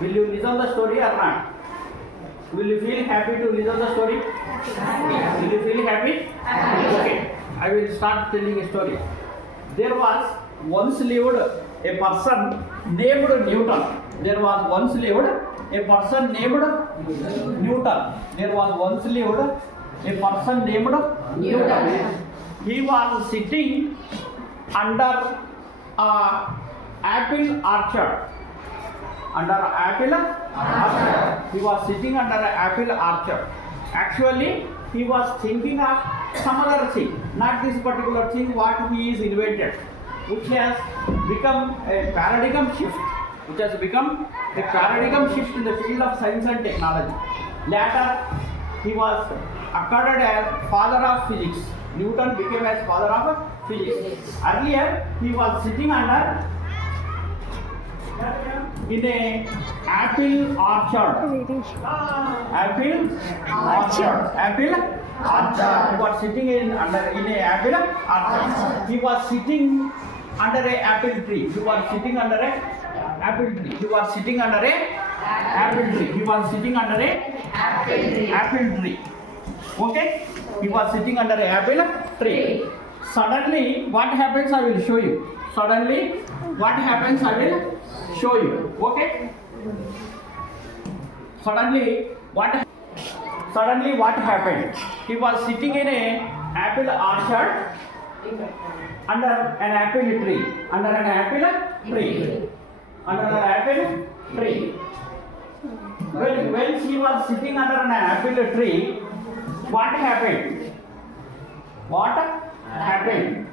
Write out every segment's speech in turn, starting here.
Will you listen the story or not? Will you feel happy to listen the story? Will you feel happy? Okay. I will start telling a story. There was once lived a person named Newton. There was once lived a person named Newton. There was once lived a person named Newton. He was sitting under a apple orchard. Under an apple orchard. He was sitting under an apple orchard. Actually, he was thinking of some other thing, not this particular thing what he is invented, which has become a paradigm shift, which has become a paradigm shift in the field of science and technology. Later, he was accorded as father of physics. Newton became as father of physics. Earlier, he was sitting under in a apple orchard. Apple orchard. Apple orchard. He was sitting in a apple orchard. He was sitting under a apple tree. He was sitting under a apple tree. He was sitting under a apple tree. He was sitting under a apple tree. Okay? He was sitting under a apple tree. Suddenly, what happens? I will show you. Suddenly, what happens? I will show you. Okay? Suddenly, what happened? He was sitting in a apple orchard under an apple tree. Under an apple tree. Under an apple tree. When he was sitting under an apple tree, what happened? What happened?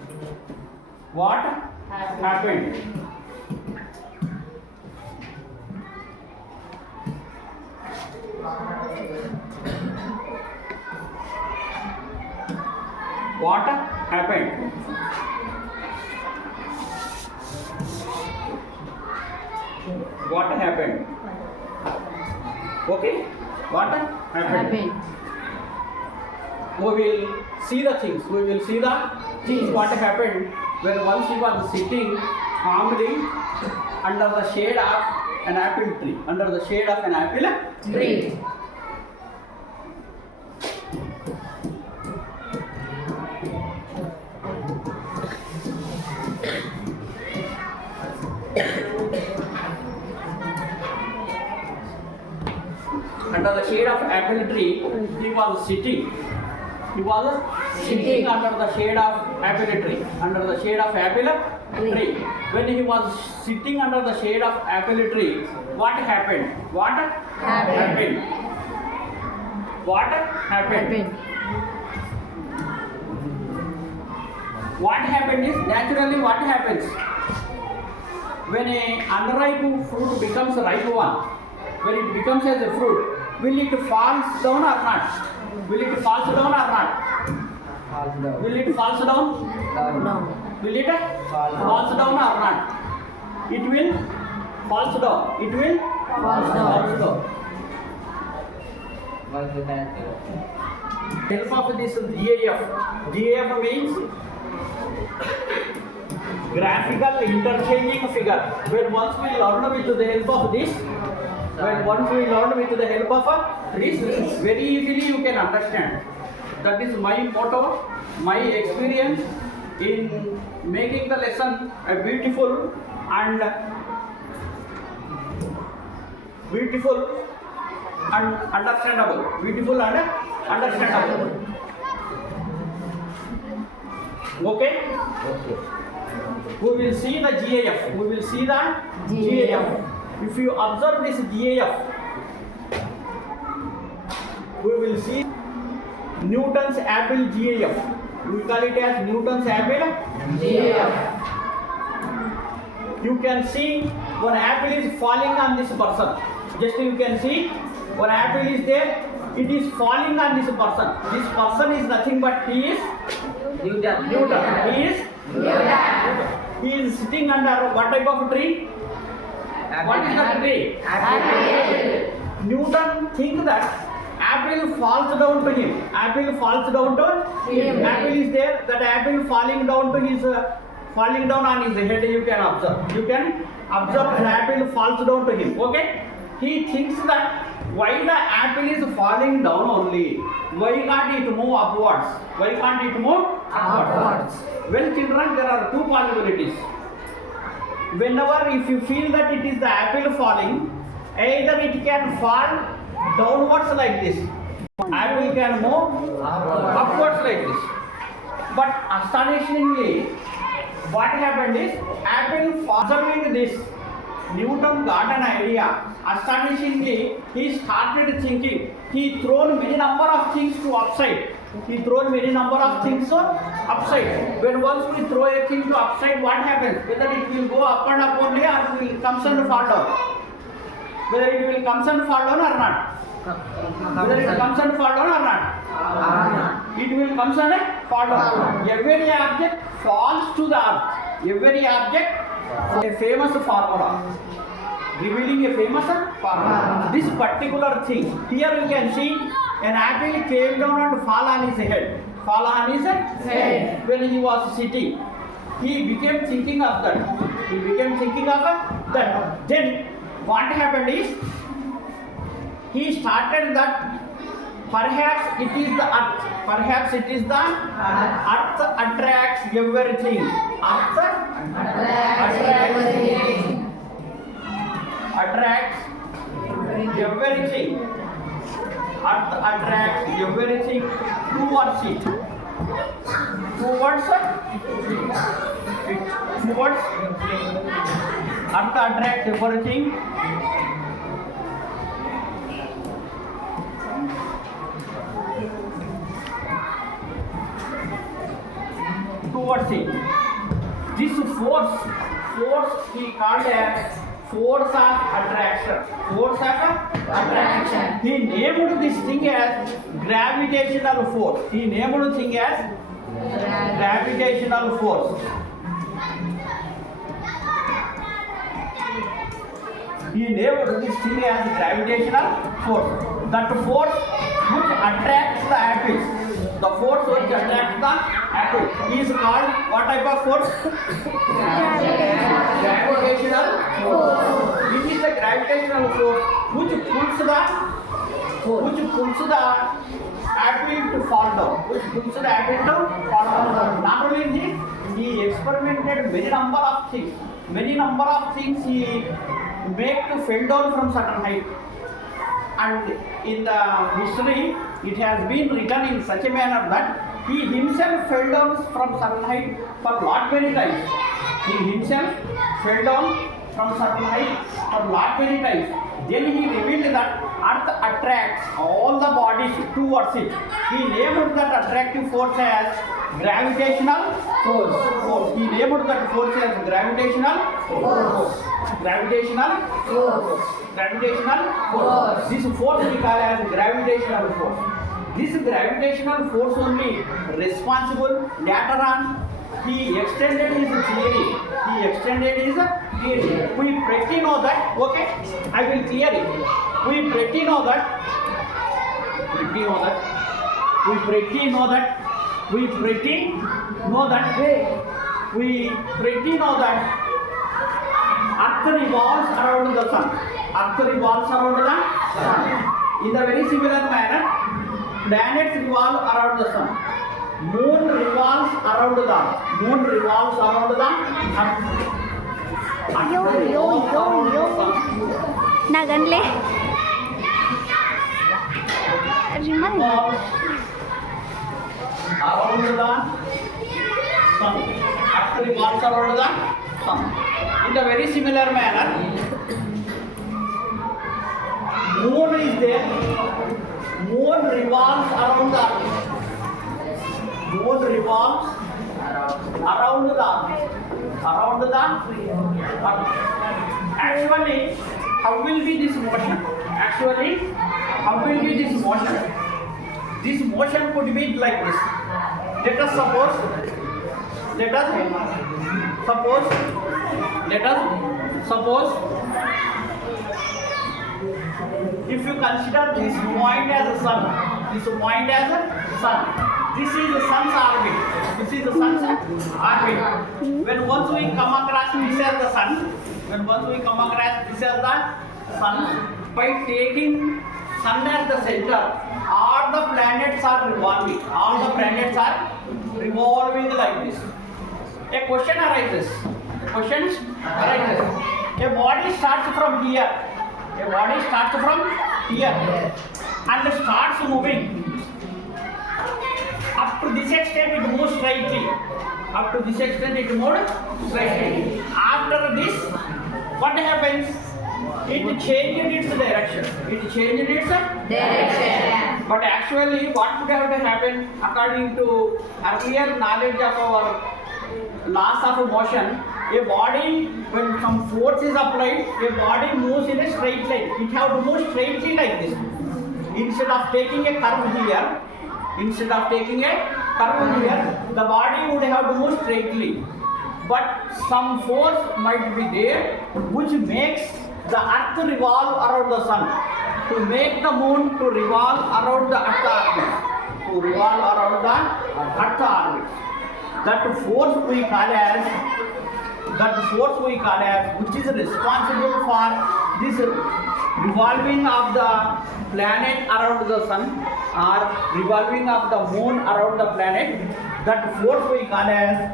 What happened? What happened? What happened? Okay? What happened? We will see the things. We will see the things what happened when once he was sitting calmly under the shade of an apple tree. Under the shade of an apple tree. Under the shade of apple tree, he was sitting. He was sitting under the shade of apple tree. Under the shade of apple tree. When he was sitting under the shade of apple tree, what happened? What happened? What happened? What happened is naturally what happens when a unripe fruit becomes a ripe one. When it becomes as a fruit, will it fall down or not? Will it fall down or not? Will it fall down? No. Will it fall down or not? It will fall down. It will fall down. Help of this GAF. GAF means graphical interchanging figure. When once we learn with the help of this, very easily you can understand. That is my motto, my experience in making the lesson a beautiful and understandable. Beautiful and understandable. Okay? We will see the GAF. We will see the GAF. If you observe this GAF, we will see Newton's apple GAF. We call it as Newton's apple GAF. You can see one apple is falling on this person. Just you can see one apple is there. It is falling on this person. This person is nothing but he is Newton. He is Newton. He is sitting under what type of tree? What is the tree? Apple. Newton thinks that apple falls down to him. Apple falls down to him. Apple is there. That apple falling down to his, falling down on his head. You can observe. You can observe an apple falls down to him. Okay. he thinks that why the apple is falling down only? Why can't it move upwards? Why can't it move upwards? Well, children, there are two possibilities. Whenever if you feel that it is the apple falling, either it can fall downwards like this. Apple can move upwards like this. But astonishingly, what happened is, apple observing this, Newton got an idea. Astonishingly, he started thinking. He thrown many number of things to upside. He thrown many number of things to upside. When once we throw a thing to upside, what happens? Whether it will go up and up only, or it will comes and fall down. Whether it will comes and fall down or not. Whether it comes and fall down or not. It will comes and fall down. Every object falls to the earth. Every object, a famous formula. Revealing a famous formula. This particular thing. Here you can see an apple came down and fall on his head. Fall on his head. When he was sitting, he became thinking of that. He became thinking of that. Then what happened is, he started that perhaps it is the earth. Perhaps it is the earth attracts everything. Earth attracts everything. Earth attracts everything towards it. Towards earth attracts everything towards it. This force he called as force of attraction. Force of attraction. He named this thing as gravitational force. He named the thing as gravitational force. He named this thing as gravitational force. That force which attracts the apples. The force which attracts the apple is called what type of force? Gravitational force. This is the gravitational force which pulls the apple to fall down. Which pulls the apple to fall down. Not only this, he experimented many number of things. Many number of things he make to fall down from certain height. And in the history, it has been written in such a manner that he himself fell down from certain height for lot many times. He himself fell down from certain height for lot many times. Then he revealed that earth attracts all the bodies towards it. He named that attractive force as gravitational force. He named that force as gravitational force. Gravitational force. This force we call as gravitational force. This gravitational force only responsible. Later on, he extended his theory. We pretty know that. Okay, I will clear it. We pretty know that. Earth revolves around the sun. In the very similar manner, planets revolve around the sun. Moon revolves around the earth. Naganle. Revolves around the sun. Earth revolves around the sun. In the very similar manner, moon is there. Moon revolves around the earth. Actually, how will be this motion? This motion could be like this. Let us suppose, if you consider this point as a sun, this is the sun's orbit. When once we come across this as the sun, sun, by taking sun as the center, all the planets are revolving. All the planets are revolving like this. A question arises. A body starts from here. A body starts from here and starts moving. Up to this extent it moves straightly. Up to this extent it moves straightly. After this, what happens? It changes its direction. But actually, what would have to happen according to earlier knowledge of our laws of motion? A body, when some force is applied, a body moves in a straight line. It has to move straightly like this. Instead of taking a curve here, the body would have to move straightly. But some force might be there which makes the earth revolve around the sun, to make the moon to revolve around the earth orbit. That force we call as, which is responsible for this revolving of the planet around the sun or revolving of the moon around the planet. That force we call as,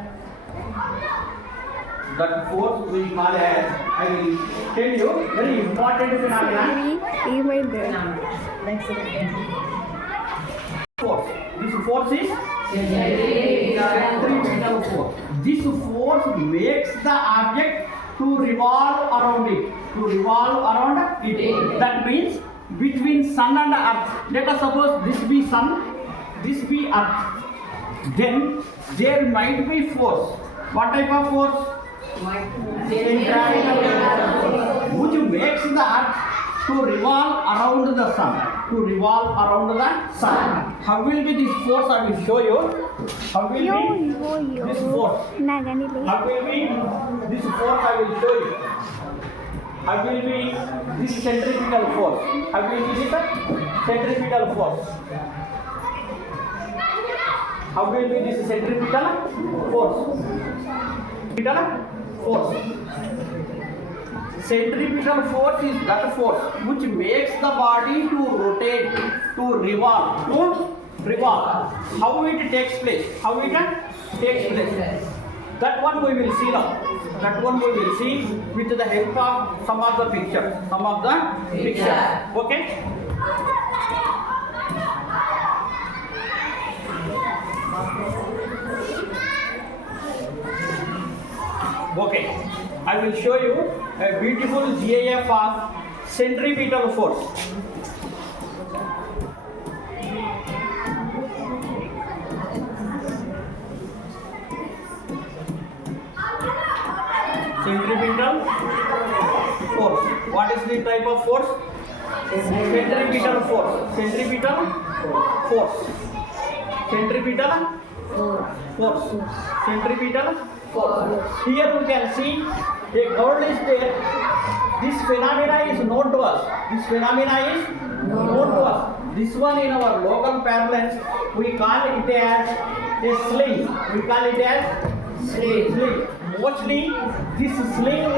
I will tell you, very important phenomenon. Force. This force is centripetal force. This force makes the object to revolve around it. That means between sun and earth. Let us suppose this be sun, this be earth. Then there might be force. What type of force? Centripetal force, which makes the earth to revolve around the sun. How will be this force? I will show you. How will be this force? How will be this force? I will show you. How will be this centripetal force? How will be this centripetal force? How will be this centripetal force? Centripetal force is that force which makes the body to rotate, to revolve. How it takes place? That one we will see now. With the help of some of the pictures. Okay? Okay, I will show you a beautiful GIF of centripetal force. Centripetal force. What is the type of force? Centripetal force. Centripetal force. Here we can see a girl is there. This phenomena is known to us. This one in our local parlance we call it as a sling. Mostly this sling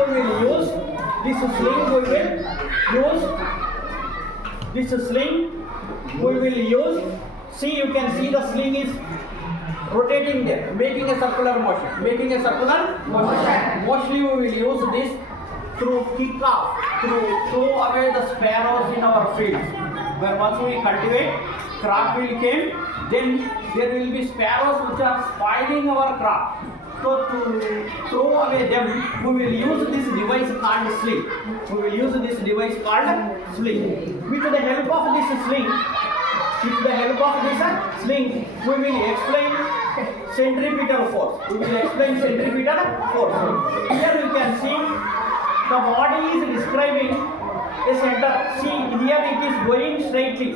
we will use. See, you can see the sling is rotating there, making a circular motion. Mostly we will use this to kick off, to throw away the sparrows in our fields. Where once we cultivate, crop will come, then there will be sparrows which are spoiling our crop. So to throw away them, we will use this device called sling. With the help of this sling, we will explain centripetal force. Here you can see the body is describing a center. See, here it is going straightly.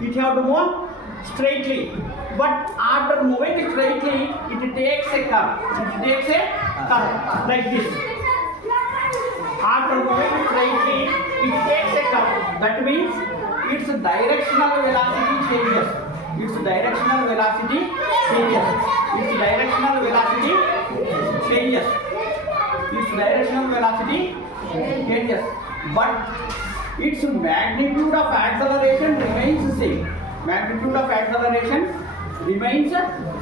It have to move straightly. But after moving straightly, it takes a curve. Like this. After moving straightly, it takes a curve. That means its directional velocity changes. but its magnitude of acceleration remains same. Magnitude of acceleration remains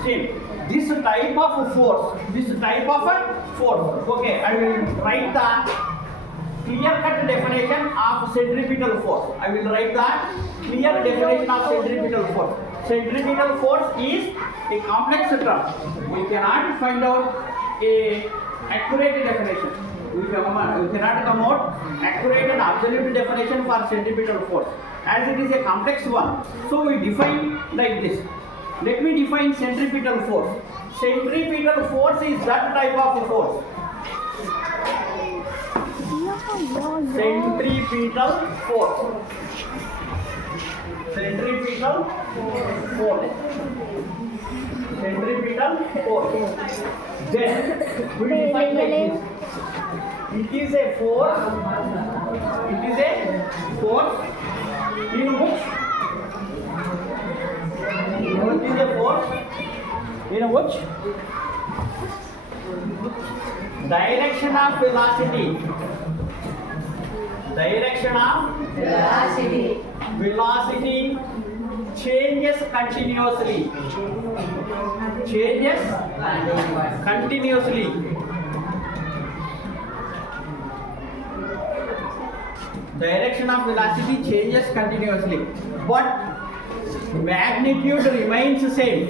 same. This type of force, okay, I will write the clear-cut definition of centripetal force. I will write the clear definition of centripetal force. Centripetal force is a complex term. We cannot find out a accurate definition. We cannot come out accurate and absolute definition for centripetal force, as it is a complex one. So we define like this. Let me define centripetal force. Centripetal force is that type of force. Centripetal force. Centripetal force. Centripetal force. Then we define like this. It is a force. It is a force in which. It is a force in which direction of velocity. Direction of velocity changes continuously. Changes continuously. Direction of velocity changes continuously, but magnitude remains same.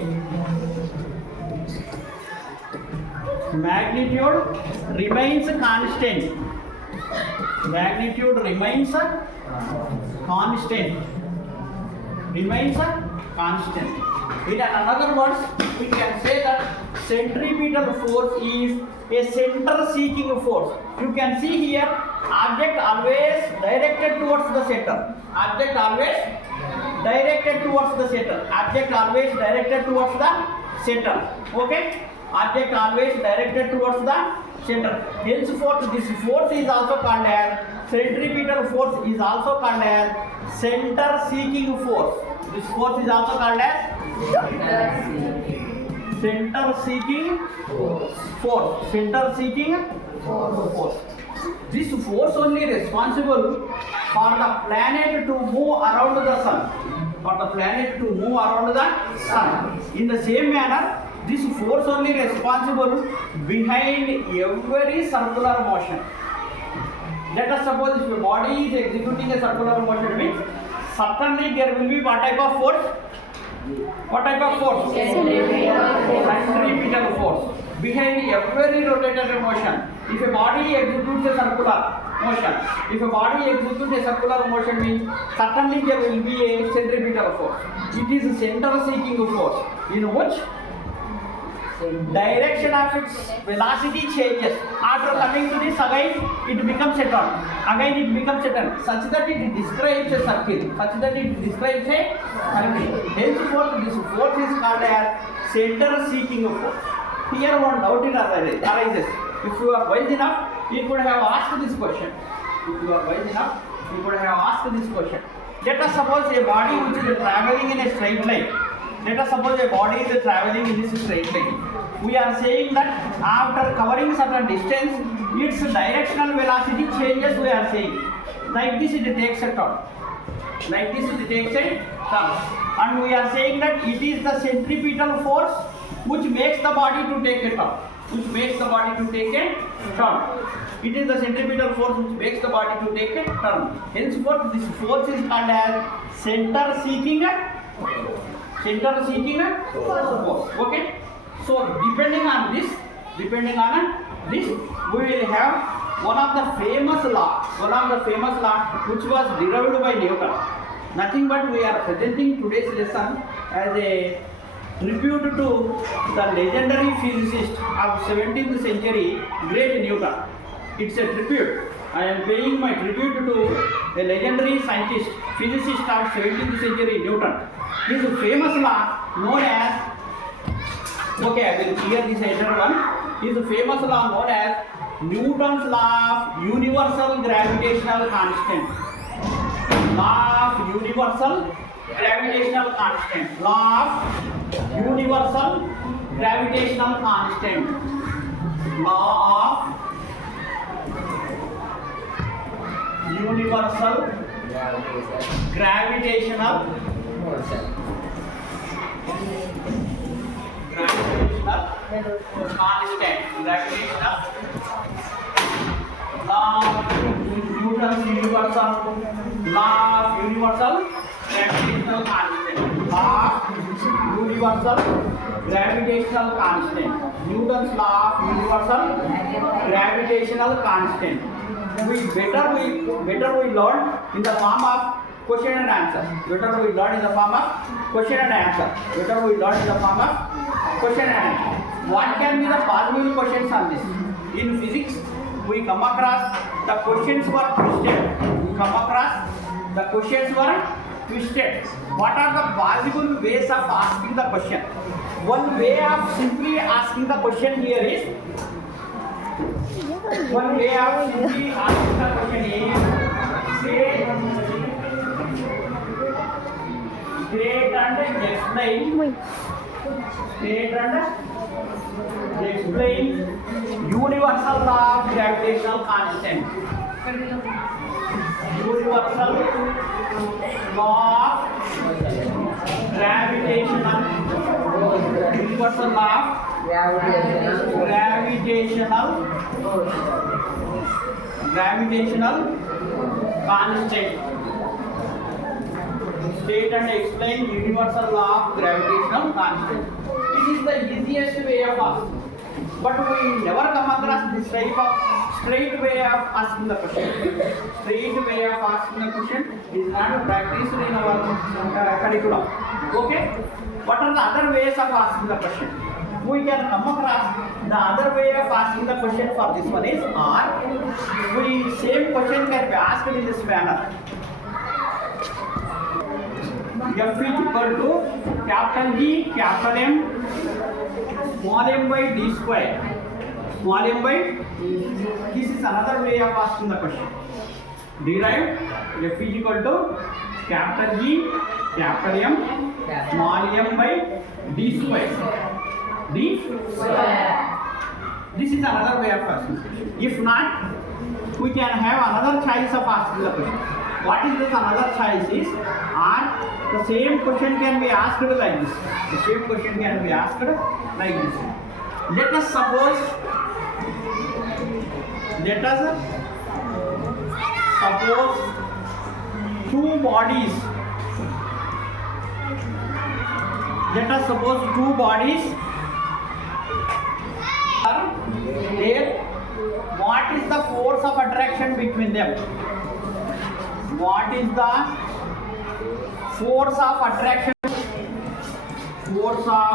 Magnitude remains constant. Magnitude remains constant. Remains constant. In other words, we can say that centripetal force is a center-seeking force. You can see here, object always directed towards the center. Object always directed towards the center. Object always directed towards the center. Okay? Object always directed towards the center. Henceforth, this force is also called as centripetal force is also called as center-seeking force. This force is also called as center-seeking force. Center-seeking force. This force only responsible for the planet to move around the sun. For the planet to move around the sun. In the same manner, this force only responsible behind every circular motion. Let us suppose if your body is executing a circular motion, means certainly there will be what type of force? What type of force? Centripetal force. Behind every rotator motion. If a body executes a circular motion, means certainly there will be a centripetal force. It is a center-seeking force in which direction of its velocity changes. After coming to this, again it becomes a turn. Such that it describes a circle. Henceforth, this force is called as center-seeking force. Here one doubt arises. If you are wise enough, you could have asked this question. Let us suppose a body which is traveling in a straight line. We are saying that after covering certain distance, its directional velocity changes, we are saying. Like this it takes a turn. And we are saying that it is the centripetal force which makes the body to take a turn. It is the centripetal force which makes the body to take a turn. Henceforth, this force is called as center-seeking force. Okay? So depending on this, we will have one of the famous law which was derived by Newton. Nothing but we are presenting today's lesson as a tribute to the legendary physicist of 17th century, great Newton. It's a tribute. I am paying my tribute to a legendary physicist of 17th century, Newton. His famous law known as, okay, I will clear this entire one. His famous law known as Newton's law of universal gravitational constant. Law of universal gravitational constant. universal gravitational constant. Gravitational law of Newton's universal law of universal gravitational constant. Law of universal gravitational constant. Newton's law of universal gravitational constant. We learn in the form of question and answer. Better we learn in the form of question and answer. Better we learn in the form of question and answer. What can be the possible questions on this? In physics, we come across the questions were twisted. What are the possible ways of asking the question? One way of simply asking the question here is state and explain universal law of gravitational constant. Universal law of gravitational constant. State and explain universal law of gravitational constant. It is the easiest way of asking, but we never come across this type of straight way of asking the question. Straight way of asking the question is not practiced in our curriculum. Okay? What are the other ways of asking the question? We can come across the other way of asking the question for this one is, or same question can be asked in this manner. F is equal to capital G, capital M, small m by d square. Small m by this is another way of asking the question. Derive F is equal to capital G, capital M, small m by d square. D square. This is another way of asking. If not, we can have another choice of asking the question. What is this another choice is, or the same question can be asked like this. The same question can be asked like this. Let us suppose two bodies. Are there. What is the force of attraction between them? What is the force of attraction? Force of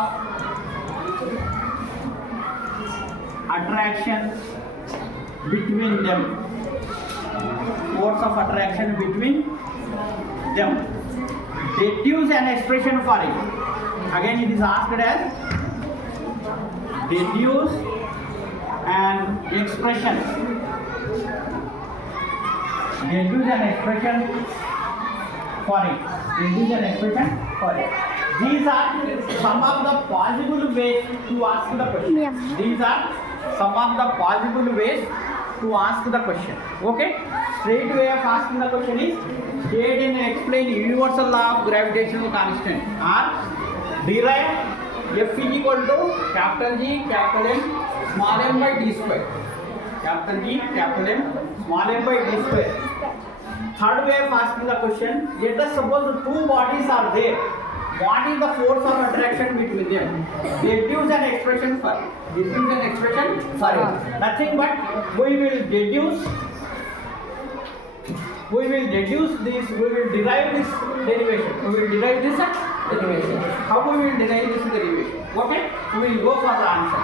attraction between them. Force of attraction between them. Deduce an expression for it. Again, it is asked as deduce an expression. Deduce an expression for it. These are some of the possible ways to ask the question. These are some of the possible ways to ask the question. Okay? Straight way of asking the question is state and explain universal law of gravitational constant, or derive F is equal to capital G, capital M, small m by d square. Capital G, capital M, small m by d square. Third way of asking the question, let us suppose two bodies are there. What is the force of attraction between them? Deduce an expression for it. Nothing but we will derive this derivation. How we will derive this derivation? Okay? We will go for the answer.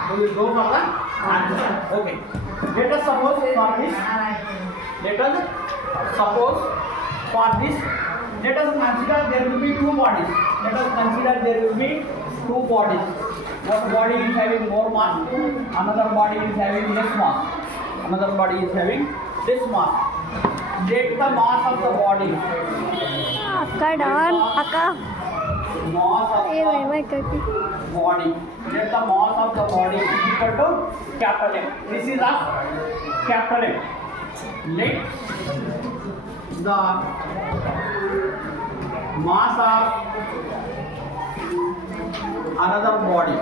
Okay. Let us suppose for this, let us consider there will be two bodies. One body is having more mass, another body is having less mass. Take the mass of the body. Let the mass of the body is equal to capital M. This is of capital M. Let the mass of another body.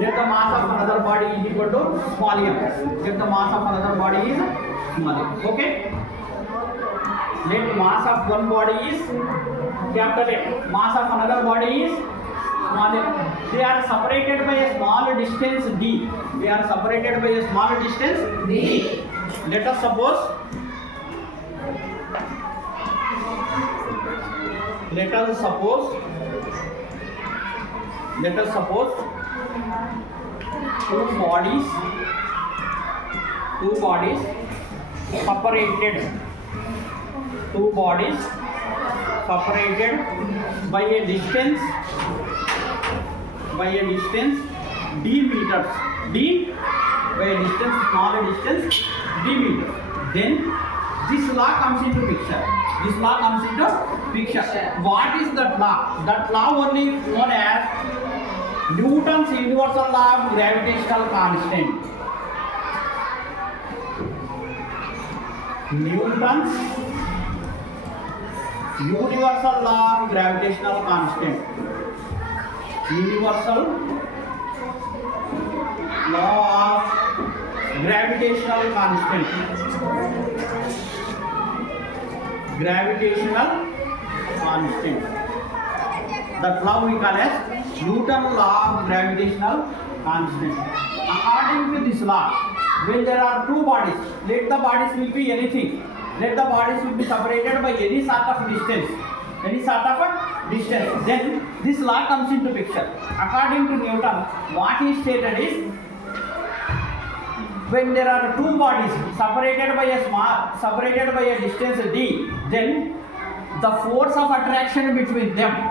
Let the mass of another body is equal to small m. Let the mass of another body is small m. Okay. Let mass of one body is capital M. Mass of another body is small m. They are separated by a small distance d. They are separated by a small distance d. Let us suppose two bodies separated by a distance d meters, small distance d meters. Then this law comes into picture. What is that law? That law only known as Newton's universal law of gravitational constant. Newton's universal law of gravitational constant. Universal law of gravitational constant. That law we call as Newton's law of gravitational constant. According to this law, when there are two bodies, let the bodies will be anything. Let the bodies will be separated by any sort of distance. Then this law comes into picture. According to Newton, what he stated is, when there are two bodies separated by a distance d, then the force of attraction between them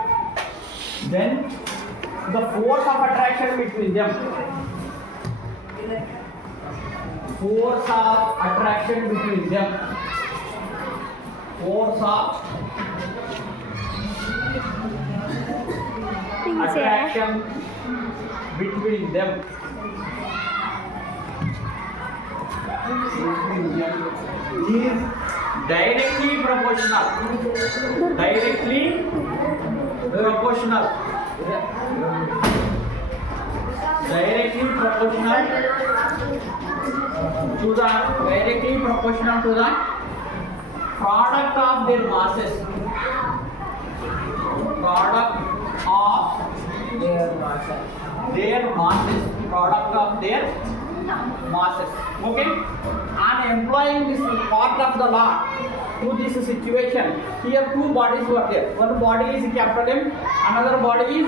force of attraction between them is directly proportional to the product of their masses. Okay, and employing this part of the law to this situation, here two bodies were there. One body is capital M, another body is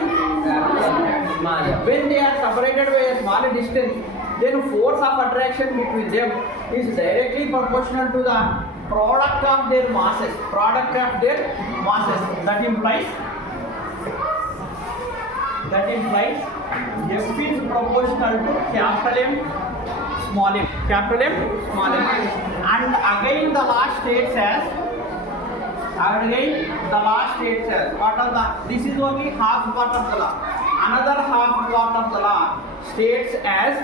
small m. When they are separated by a small distance, then force of attraction between them is directly proportional to the product of their masses. That implies F is proportional to capital M, small m. And again the law states as what are the, this is only half part of the law. Another half part of the law states as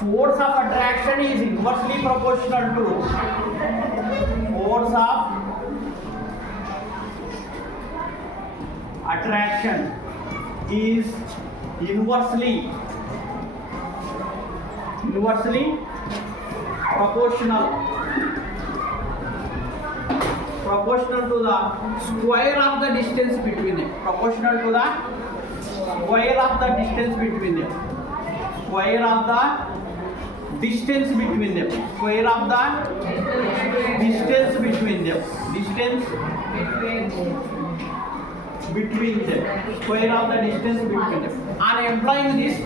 force of attraction is inversely proportional to force of attraction is inversely proportional to the square of the distance between them. Square of the distance between them. And employing this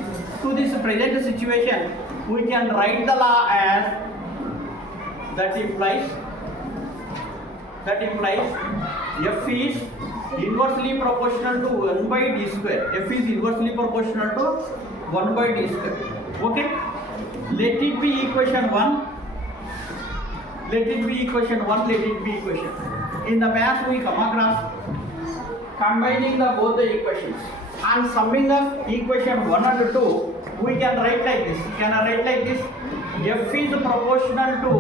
to this present situation, we can write the law as that implies F is inversely proportional to 1 by d square. F is inversely proportional to 1 by d square. Okay, let it be equation 1. In the math we come across combining both the equations and summing up equation 1 and 2, we can write like this. F is proportional to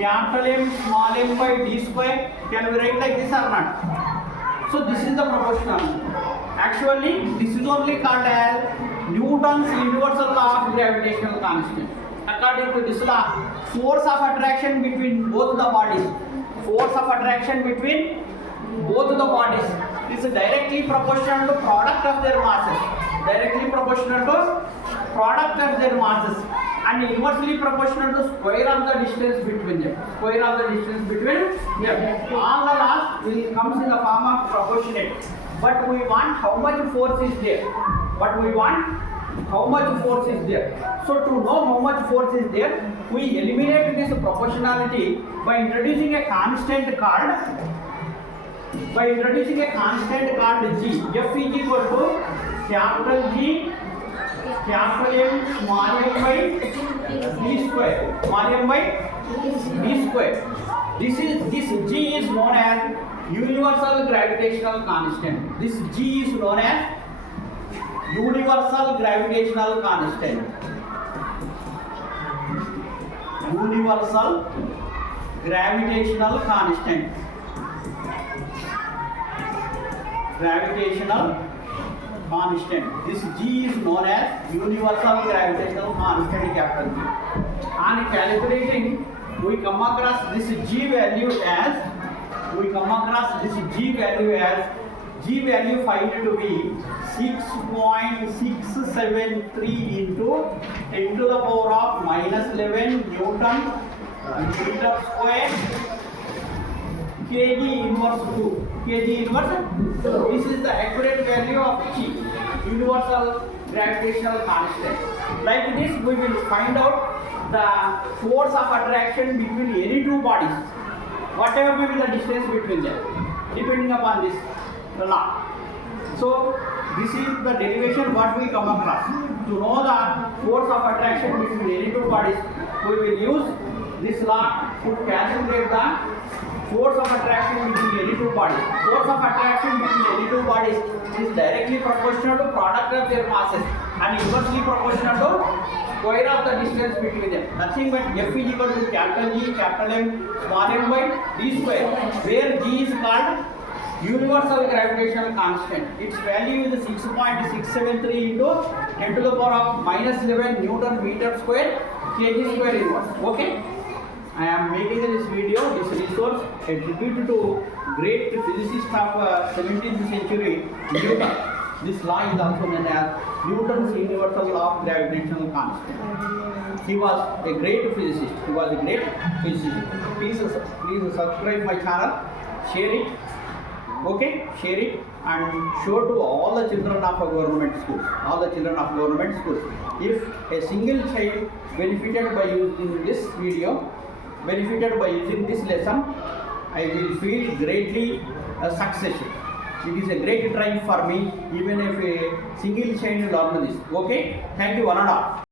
capital M small m by d square. Can we write like this or not? So this is the proportional. Actually, this is only called as Newton's universal law of gravitational constant. According to this law, force of attraction between both the bodies, force of attraction between both the bodies is directly proportional to product of their masses. Directly proportional to product of their masses and inversely proportional to square of the distance between them. Square of the distance between them. All the laws will comes in the form of proportionate. But we want how much force is there. But we want how much force is there. So to know how much force is there, we eliminate this proportionality by introducing a constant called G. F is equal to capital G, capital M, small m by d square. Small m by d square. This G is known as universal gravitational constant. This G is known as universal gravitational constant. Universal gravitational constant. Gravitational constant. This G is known as universal gravitational constant, capital G. On calculating, we come across this G value as G value find to be 6.673 into 10 to the power of minus 11 Newton meter square kg inverse 2. Kg inverse 2. This is the accurate value of G, universal gravitational constant. Like this, we will find out the force of attraction between any two bodies, whatever may be the distance between them, depending upon this law. So this is the derivation what we come across. To know the force of attraction between any two bodies, we will use this law to calculate the force of attraction between any two bodies. Force of attraction between any two bodies is directly proportional to product of their masses and inversely proportional to square of the distance between them. Nothing but F is equal to capital G, capital M, small m by d square, where G is called universal gravitational constant. Its value is 6.673 into 10 to the power of minus 11 Newton meter square kg square inverse. Okay? I am making this video, this resource, a tribute to great physicist of 17th century, Newton. This law is also known as Newton's universal law of gravitational constant. He was a great physicist. Please subscribe my channel, share it. Okay, share it and show to all the children of government schools. If a single child benefited by using this video, benefited by using this lesson, I will feel greatly successful. It is a great drive for me, even if a single child learn this. Okay, thank you one and all.